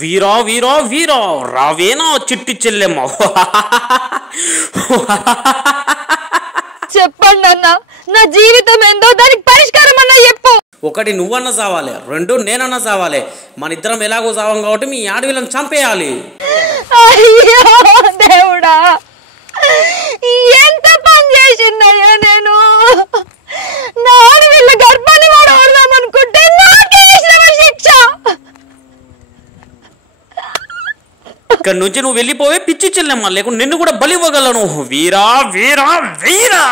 వీరా వీరా వీరా రావేనా చిట్టి చెల్లెమ్మ. చెప్పండి అన్న, నా జీవితం ఏందో దానికి పరిష్కారం అన్న చెప్పు. ఒకటి నువ్వన్నా సావాలి, రెండు నేనన్నా సావాలి. మన ఇద్దరం ఎలాగో సావం కాబట్టి మీ ఆడవిళ్ళని చంపేయాలి. అయ్యో దేవుడా, ఎంత పని చేసిందయ్యా నేను. నా ఆడవిళ్ళ గర్భాన్ని కూడా ఓడదామనుకుంటే నాకే వేసిన శిక్ష. ఇక్కడ నుంచి నువ్వు వెళ్ళిపోవే పిచ్చి చెల్లెమ్మ, లేకుండా నిన్ను కూడా బలి ఇవ్వగలను. వీరా వీరా వీరా.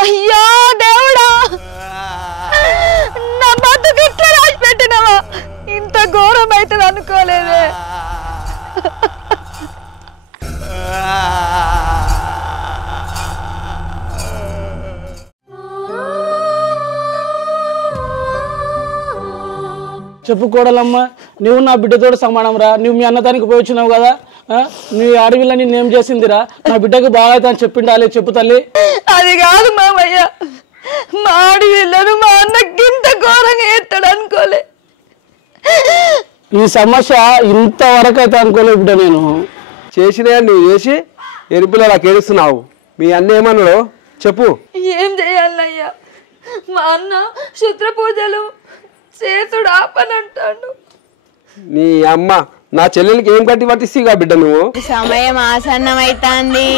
అయ్యో దేవుడా, నా బతుకు ఇట్లా రాసి పెట్టినవా? ఇంత ఘోరం అవుతుంది అనుకోలేదే. చెప్పుకోడలమ్మ, నువ్వు నా బిడ్డతోడు సమానం రా. నువ్వు మీ అన్నదానికి పోయి వచ్చినావు కదా, నీ అడవిలో నేనేం చేసిందిరా? నా బిడ్డకు బాగా అయితే అని చెప్పిండాలి. చెప్పు తల్లి. అది కాదు మామయ్య, మా అడవిళ్ళను మా అన్నకి ఇంత ఘోరంగా ఎత్తాడు అనుకోలే. ఈ సమస్య ఇంతవరకు అయితే అనుకోలే బిడ్డ. నేను చేసినా నువ్వు చేసి ఎరుపులో నాకు ఏడుస్తున్నావు. మీ అన్న ఏమన్నాడు చెప్పు. ఏం చేయాలయ్యా, మా అన్న శుద్ర పూజలు చేతుడు ఆపనంటాడు. నీ అమ్మ నా చెల్లెలకి ఏం కట్టి పట్టిస్తా బిడ్డ నువ్వు? సమయం ఆసన్నమైతాంది,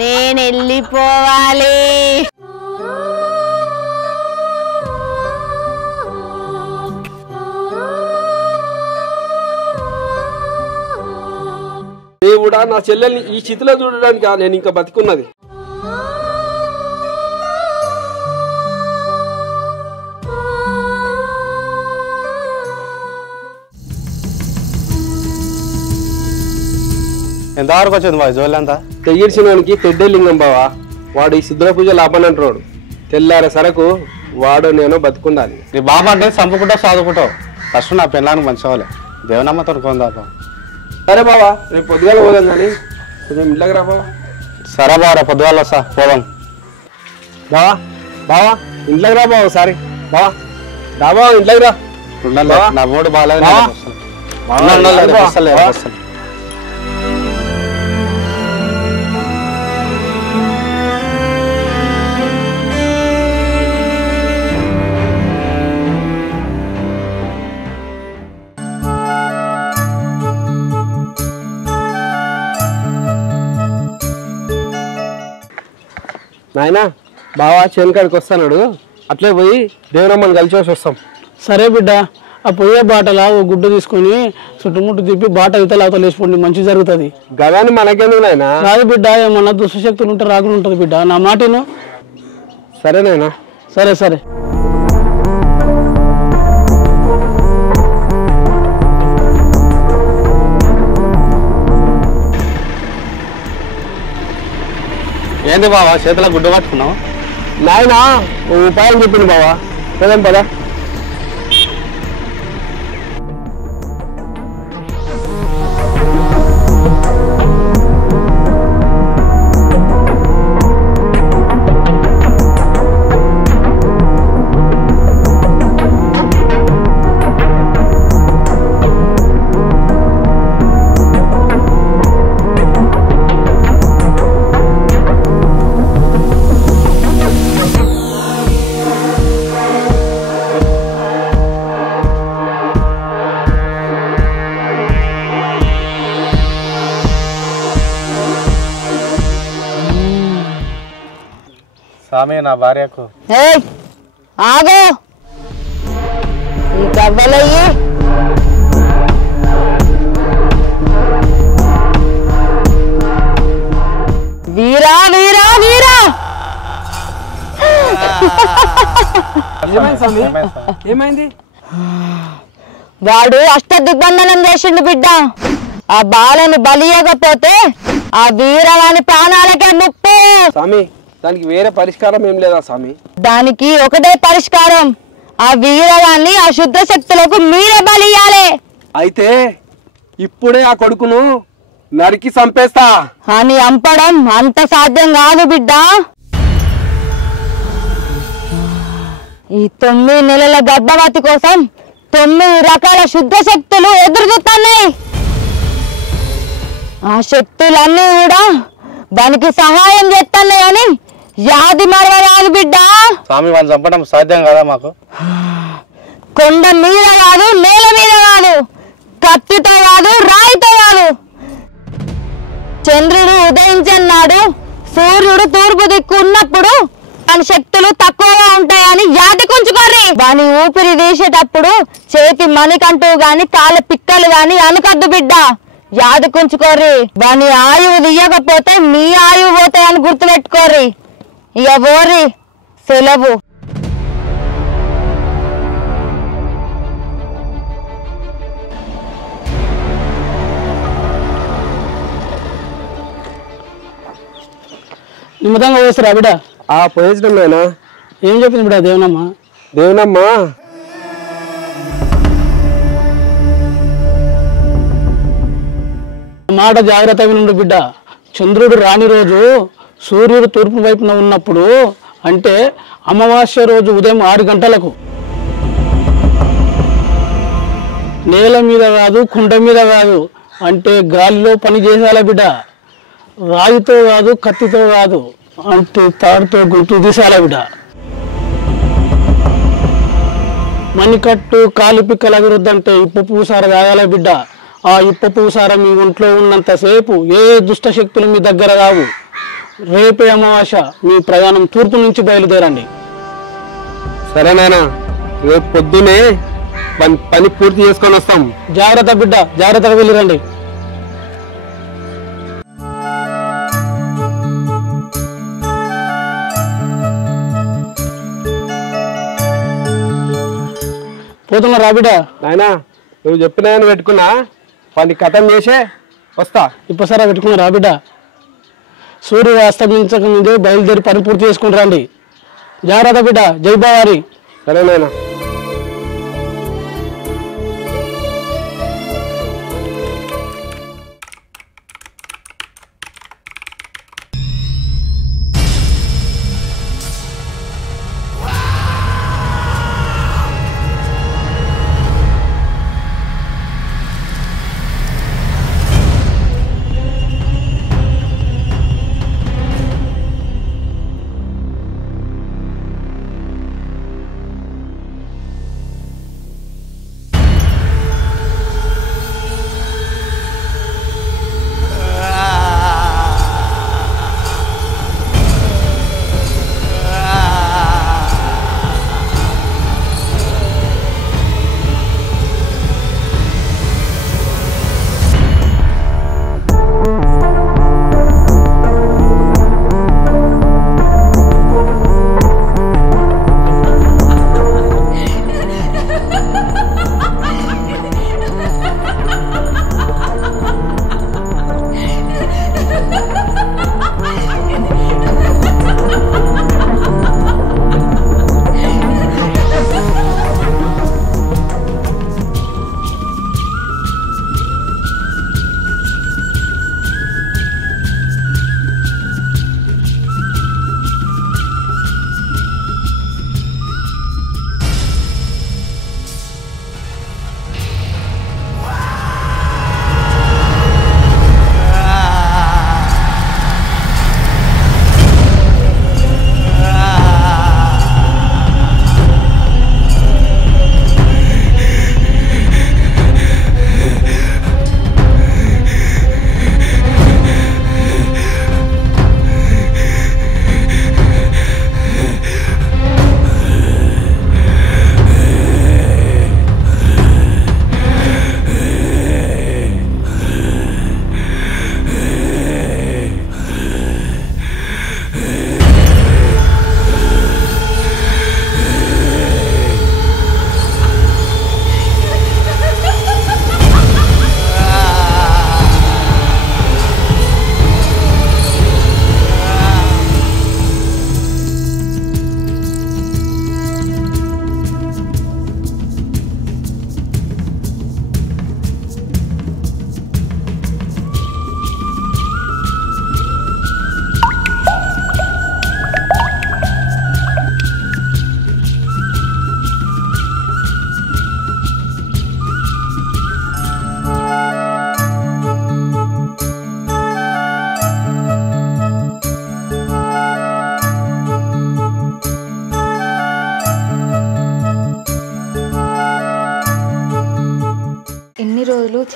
నేను వెళ్ళిపోవాలి. దేవుడా, నా చెల్లెల్ని ఈ స్థితిలో చూడడానికి నేను ఇంకా బతికున్నది. ఎంతవరకు వచ్చింది బాయ్ జోలంతా? తెగిర్చినోనికి తెడ్డే లింగం బావా. వాడు ఈ శుద్ర పూజ లాభనంటాడు. తెల్లారే సరకు వాడు నేను బతుకుండాలి. నీ బాబా అంటే చంపుకుంటావు చదువుకుంటావు. ఫస్ట్ నా పిల్లలకు మంచివాళ్ళే, దేవనమ్మతో కొందాపా. సరే బావా, రేపు పొద్దుగాల పోదాం కానీ కొంచెం ఇంట్లోకి రా బావా. సరే బావ, రేపు పొద్దుగాల వస్తా, పోదాం. బావా బావా ఇంట్లోకి రా బావా. సారీ బావా, రా బావా ఇంట్లోకి రా. ఉండాలి, నా మూడు బాగాలేదు. నాయనా, బావా చేనుకాడికి వస్తాడు, అట్లే పోయి దేవునమ్మని కలిసి వస్తాం. సరే బిడ్డ, ఆ పోయే బాటలా ఓ గుడ్డ తీసుకొని చుట్టుముట్టు తిప్పి బాట ఇతల అవతల వేసిపోండి, మంచి జరుగుతుంది. గగాని మనకెందుకు నాయనా? కాదు బిడ్డ, ఏమన్నా దుష్టశక్తులు ఉంటే రాకుండా ఉంటుంది బిడ్డ, నా మాటను. సరేనాయనా? సరే సరే. ఏంది బావా చేతిలో గుడ్డ పట్టుకున్నావు? నాయనా ఓ ఉపాయం చెప్పింది బావా, పోదాం పదా. స్వామి, నా భార్యకు ఆగో, ఈ గవ్వలయ్యి వీరా వీరా వీరా. ఏమైంది? వాడు అష్టదిగ్బంధనం చేసిండు బిడ్డ. ఆ బాలను బలియకపోతే ఆ వీరవాని ప్రాణాలకే ముప్పు. స్వామి, దానికి వేరే పరిష్కారం ఏం లేదా స్వామి? దానికి ఒకటే పరిష్కారం, ఆ వీరవాన్ని ఆ శుద్ధ శక్తులకు మీరే బలియాలి. అయితే ఇప్పుడే ఆ కొడుకును నరికి చంపేస్తా అని అంపడం అంత సాధ్యం కాదు బిడ్డ. ఈ 9 నెలల గర్భవతి కోసం 9 రకాల శుద్ధ శక్తులు ఎదురు చూస్తున్నాయి. ఆ శక్తులన్నీ కూడా దానికి సహాయం చేస్తున్నాయని యాది మరవరాదు బిడ్డ. స్వామి వాళ్ళని చంపడం సాధ్యం కదా మాకు. కొండ మీద కాదు, నేల మీద కాదు, కత్తితో కాదు, రాయితో కాదు. చంద్రుడు ఉదయించన్నాడు, సూర్యుడు తూర్పు దిక్కు ఉన్నప్పుడు దాని శక్తులు తక్కువగా ఉంటాయని యాది కుంచుకోర్రి. దాని ఊపిరి తీసేటప్పుడు చేతి మణికంటూ గాని కాళ్ళ పిక్కలు గాని అనుకద్దు బిడ్డ, యాది కుంచుకోర్రి. దాని ఆయువు తీయకపోతే మీ ఆయువు పోతాయని గుర్తుపెట్టుకోర్రి. ఇక పోర్రి, సెలవు. నిమ్మతంగా పోస్తారా బిడ్డ? పోయించడం నాయనా. ఏం చెప్పింది బిడ్డ దేవునమ్మ? దేవునమ్మ మాట జాగ్రత్తగా వినుండు బిడ్డ. చంద్రుడు రాని రోజు సూర్యుడు తూర్పు వైపున ఉన్నప్పుడు, అంటే అమావాస్య రోజు ఉదయం 6 గంటలకు నేల మీద కాదు, కుండ మీద కాదు, అంటే గాలిలో పని చేసేలా బిడ్డ. రాయితో కాదు, కత్తితో కాదు, అంటే తాడుతో గుర్తు తీసేలా బిడ్డ. మణికట్టు కాలు పిక్కల విరుద్ధంటే ఇప్పు పూసార తాగాల బిడ్డ. ఆ ఇప్పు పూసార మీ ఒంట్లో ఉన్నంతసేపు ఏ దుష్ట శక్తులు మీ దగ్గర రావు. రేపే అమావాస్య, మీ ప్రయాణం తూర్పు నుంచి బయలుదేరండి. సరే నాయనా, రేపు పొద్దునే పని పూర్తి చేసుకొని వస్తాం. జాగ్రత్త బిడ్డ, జాగ్రత్తగా వెళ్ళిరండి. పోతున్నా రా బిడ్డ. నాయనా, నువ్వు చెప్పిన పెట్టుకున్నా, పని కథం చేసే వస్తా. ఇప్పసారా పెట్టుకున్నా రా బిడ్డ. సూర్యుడు అస్తమించక ముందే బయలుదేరి పని పూర్తి చేసుకుని రండి. జాగ్రత్త బిడ్డ. జై బావారి. సరే నాయనా.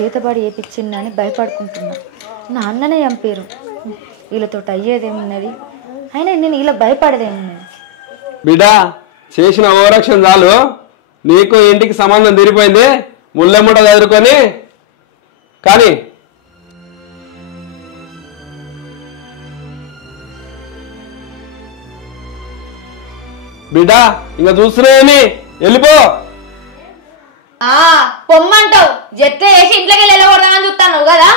చేతబడి వేయించిందని భయపడుకుంటున్నా. నాన్ననే చంపారు. వీళ్ళతో అయ్యేదేమున్నది? అయినా నేను ఇలా భయపడేదేమున్నది? బిడ్డ చేసిన ఓరక్షణ చాలు. నీకు ఇంటికి సంబంధం తీరిపోయింది. ముళ్ళెమ్మట చదువుకొని కానీ బిడ్డ ఇంకా చూస్తున్నాయని వెళ్ళిపో. పొమ్మంటావు ఎట్లా వేసి ఇంట్లోకి వెళ్ళకూడదామని చూస్తాను కదా.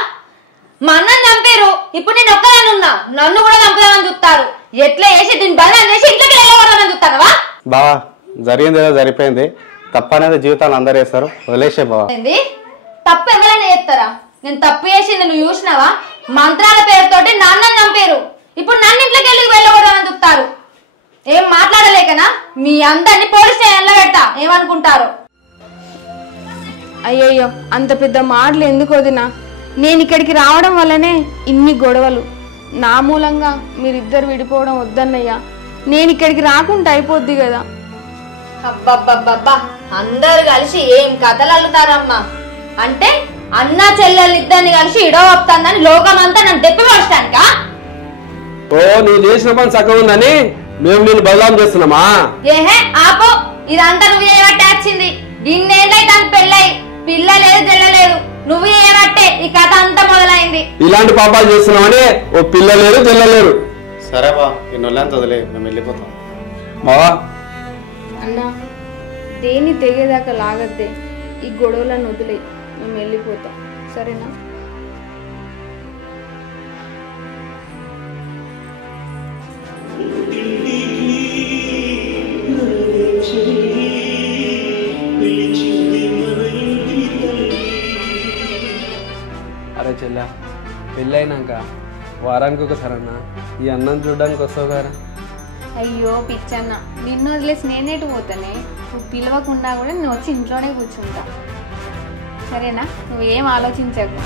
మా అన్నని చంపారు, ఇప్పుడు నేను ఒక్కదాన్ని ఉన్నా, నన్ను కూడా చంపుదామని చూస్తారు. ఎట్లా వేసి దీన్ని బలం చేసి ఇంట్లోకి వెళ్ళకూడదామని చూస్తానవా? బావా జరిగింది ఏదో జరిపోయింది. తప్పనేది జీవితాలు అందరు వేస్తారు, వదిలేసే బావా. తప్పు ఎవరైనా చేస్తారా? నేను తప్పు చేసి నువ్వు చూసినావా? మంత్రాల పేరుతోటి నాన్నని చంపారు, ఇప్పుడు నన్ను ఇంట్లోకి వెళ్ళకూడదామని చూస్తారు. ఏం మాట్లాడలేకనా? మీ అందరినీ పోలీస్ స్టేషన్లో పెడతా, ఏమనుకుంటారు? అయ్యయ్యో అంత పెద్ద మాటలు ఎందుకు వదినా? నేను ఇక్కడికి రావడం వల్లనే ఇన్ని గొడవలు. నా మూలంగా మీరిద్దరు విడిపోవడం వద్దన్నయ్యా. నేను ఇక్కడికి రాకుండా అయిపోద్ది కదా. అబ్బబ్బబ్బబ్బా, అందరు కలిసి ఏం కథలు అల్లుతారమ్మా. అంటే అన్న చెల్లెలు ఇద్దరిని కలిసి ఇడవస్తుందని లోకమంతా నన్ను తెప్పి పడటానికా? ఓ నువ్వు చేసిన పని చక్కగా ఉందని మేము నేను బదలాం చేస్తున్నామా? ఏహే ఆపో, ఇదంతా నువ్వు చేయబట్టే వచ్చింది. ఇన్నేళ్ళై దాని పెళ్ళై పిల్ల లేదు తెల్లలేదు, నువ్వు చేయబట్టే ఈ కథ అంతా మొదలైంది. ఇలాంటి పాపాలు చేస్తున్నామని ఓ పిల్ల లేరు తెల్లలేరు. సరే బా ఈ నొల్లంత వదిలే, మేము వెళ్ళిపోతాం. బావా అన్నా దేన్ని తెగేదాకా లాగద్దే, ఈ గొడవలను వదిలే, మేము వెళ్ళిపోతాం సరేనా? అరే చెల్ల, పెళ్ళైనాక వారానికి ఒకసారన్నా ఈ అన్నం చూడడానికి వస్తావు కదా. అయ్యో పిచ్చన్న, నిన్ను వదిలేసి నేనేటు పోతానే? నువ్వు పిలవకుండా కూడా నేను వచ్చి ఇంట్లోనే కూర్చుంటా సరేనా? నువ్వేం ఆలోచించకు.